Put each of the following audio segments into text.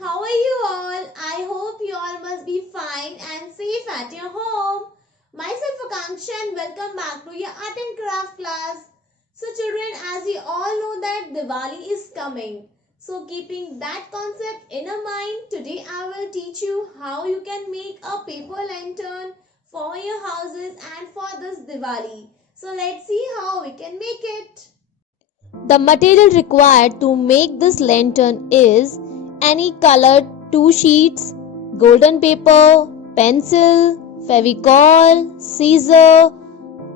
how are you all? I hope you all must be fine and safe at your home. Myself Akanksha and welcome back to your art and craft class. So children, as you all know that Diwali is coming. So keeping that concept in a mind, today I will teach you how you can make a paper lantern for your houses and for this Diwali. So let's see how we can make it. The material required to make this lantern is any colored 2 sheets, golden paper, pencil, fevicol, scissor,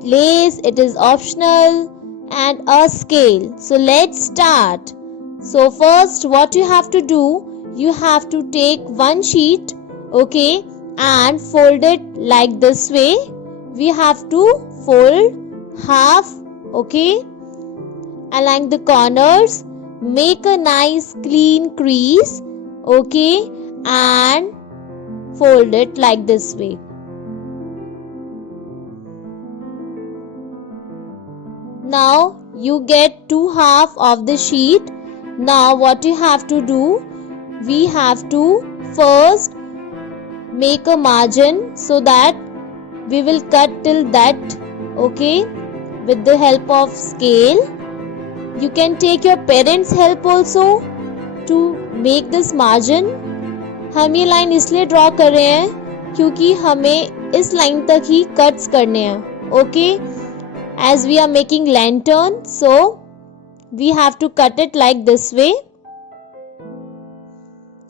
lace, it is optional, and a scale. So let's start. So first what you have to do, you have to take one sheet, okay, and fold it like this way. We have to fold half, okay. Along the corners, make a nice clean crease, okay, and fold it like this way. Now you get 2 half of the sheet. Now what you have to do, we have to first make a margin so that we will cut till that, okay, with the help of scale. You can take your parents' help also to make this margin. हम ये line इसलिए draw कर रहे हैं क्योंकि हमें इस line तक ही कट्स करने हैं, okay. As we are making lantern, so we have to cut it like this way.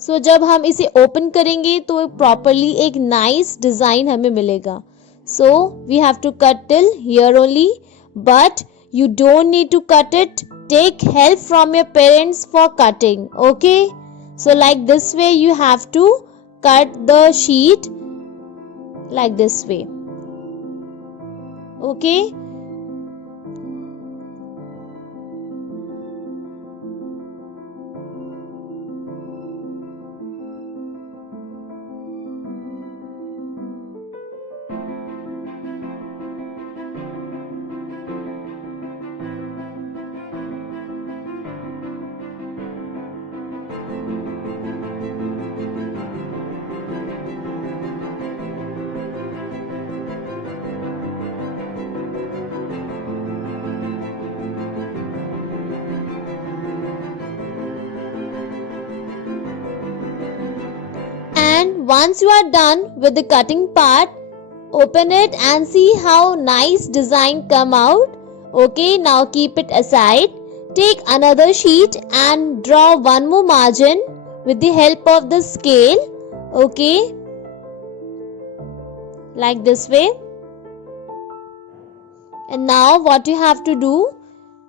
So जब हम इसे ओपन करेंगे तो प्रॉपरली एक नाइस डिजाइन हमें मिलेगा. So we have to cut till here only, but you don't need to cut it. Take help from your parents for cutting, okay. So like this way you have to cut the sheet like this way, okay. And once you are done with the cutting part, open it and see how nice design come out. Okay, now keep it aside. Take another sheet and draw one more margin with the help of the scale. Okay, like this way. And now what you have to do,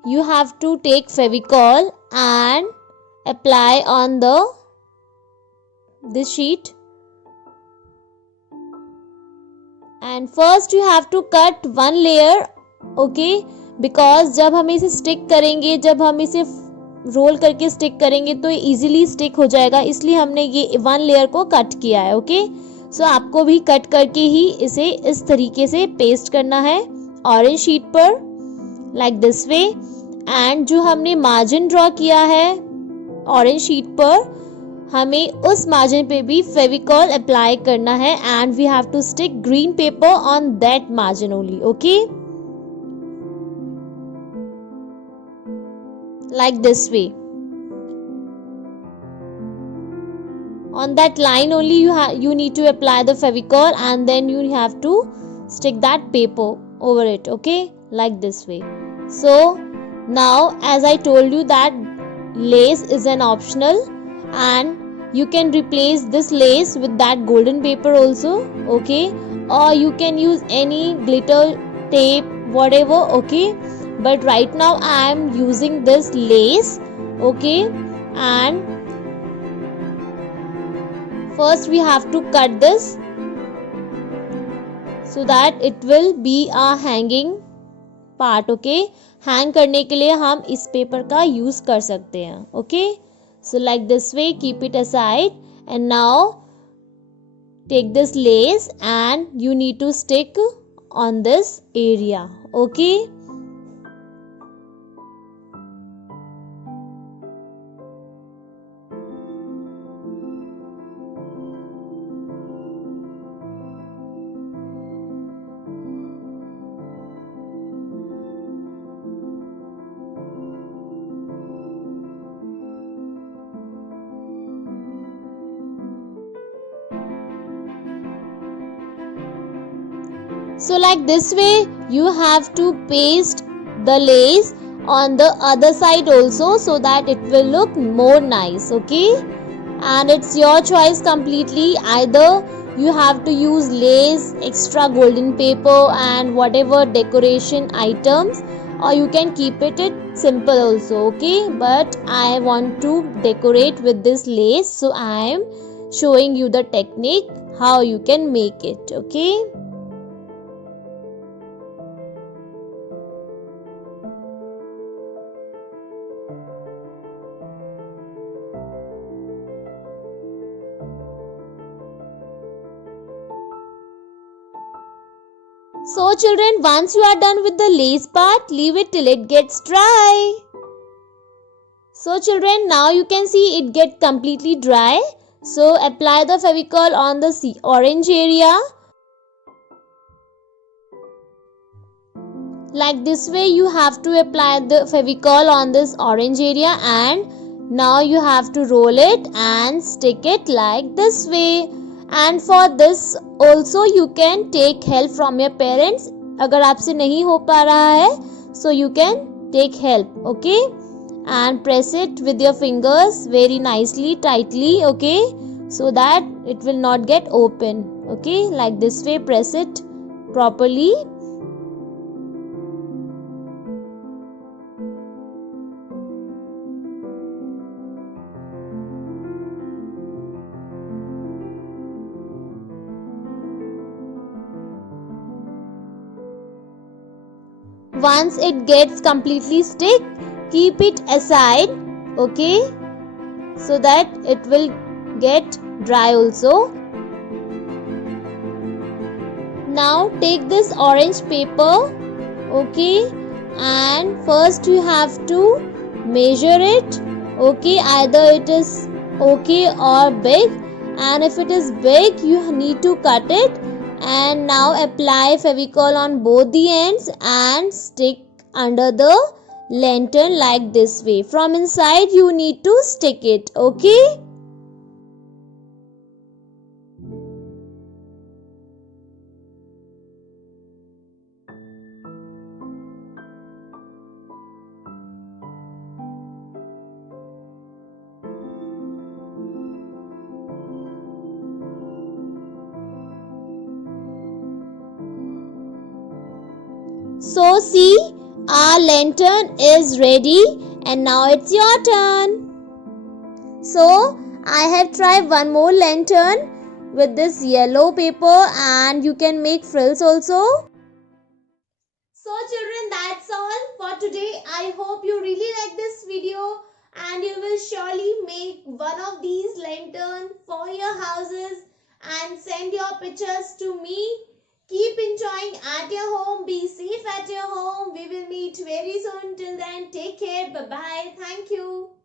you have to take fevicol and apply on this sheet. And first you have to cut one layer, okay, because जब हम इसे stick करेंगे, जब हम इसे role करके stick करेंगे तो इजीली स्टिक हो जाएगा, इसलिए हमने ये वन लेयर को कट किया है, ओके. सो आपको भी कट करके ही इसे इस तरीके से पेस्ट करना है ऑरेंज शीट पर लाइक दिस वे. एंड जो हमने मार्जिन ड्रॉ किया है ऑरेंज शीट पर, हमें उस मार्जिन पे भी फेविकॉल अप्लाई करना है and we have to stick green paper on that margin only, okay, like this way. On that line only you need to apply the fevicol and then you have to stick that paper over it, okay, like this way. So now as I told you that lace is an optional and you can replace this lace with that golden paper also, okay, or you can use any glitter tape whatever, okay. But right now I am using this lace, okay. And first we have to cut this so that it will be a hanging part, okay. Hang करने के लिए हम इस paper का use कर सकते हैं, okay. So like this way, keep it aside and now take this lace and you need to stick on this area, okay. So like this way you have to paste the lace on the other side also, so that it will look more nice. Okay, and it's your choice completely. Either you have to use lace, extra golden paper and whatever decoration items, or you can keep it simple also. Okay, but I want to decorate with this lace, so I am showing you the technique how you can make it. Okay, so children, once you are done with the lace part, leave it till it gets dry. So children, now you can see it get completely dry. So apply the Fevicol on the orange area. Like this way you have to apply the Fevicol on this orange area, and now you have to roll it and stick it like this way. And for this also you can take help from your parents. अगर आपसे नहीं हो पा रहा है, so you can take help. Okay, and press it with your fingers very nicely, tightly. Okay, so that it will not get open. Okay, like this way press it properly. Once it gets completely stick, keep it aside. Okay, so that it will get dry also. Now take this orange paper. Okay, and first you have to measure it. Okay, either it is okay or big, and if it is big you need to cut it. And now apply Fevicol on both the ends and stick under the lantern like this way. From inside you need to stick it. Okay, so see, our lantern is ready, and now it's your turn. So I have tried one more lantern with this yellow paper, and you can make frills also. So children, that's all for today. I hope you really like this video, and you will surely make one of these lanterns for your houses and send your pictures to me. Keep enjoying at your home. Be safe at your home. We will meet very soon. Till then, take care. Bye-bye. Thank you.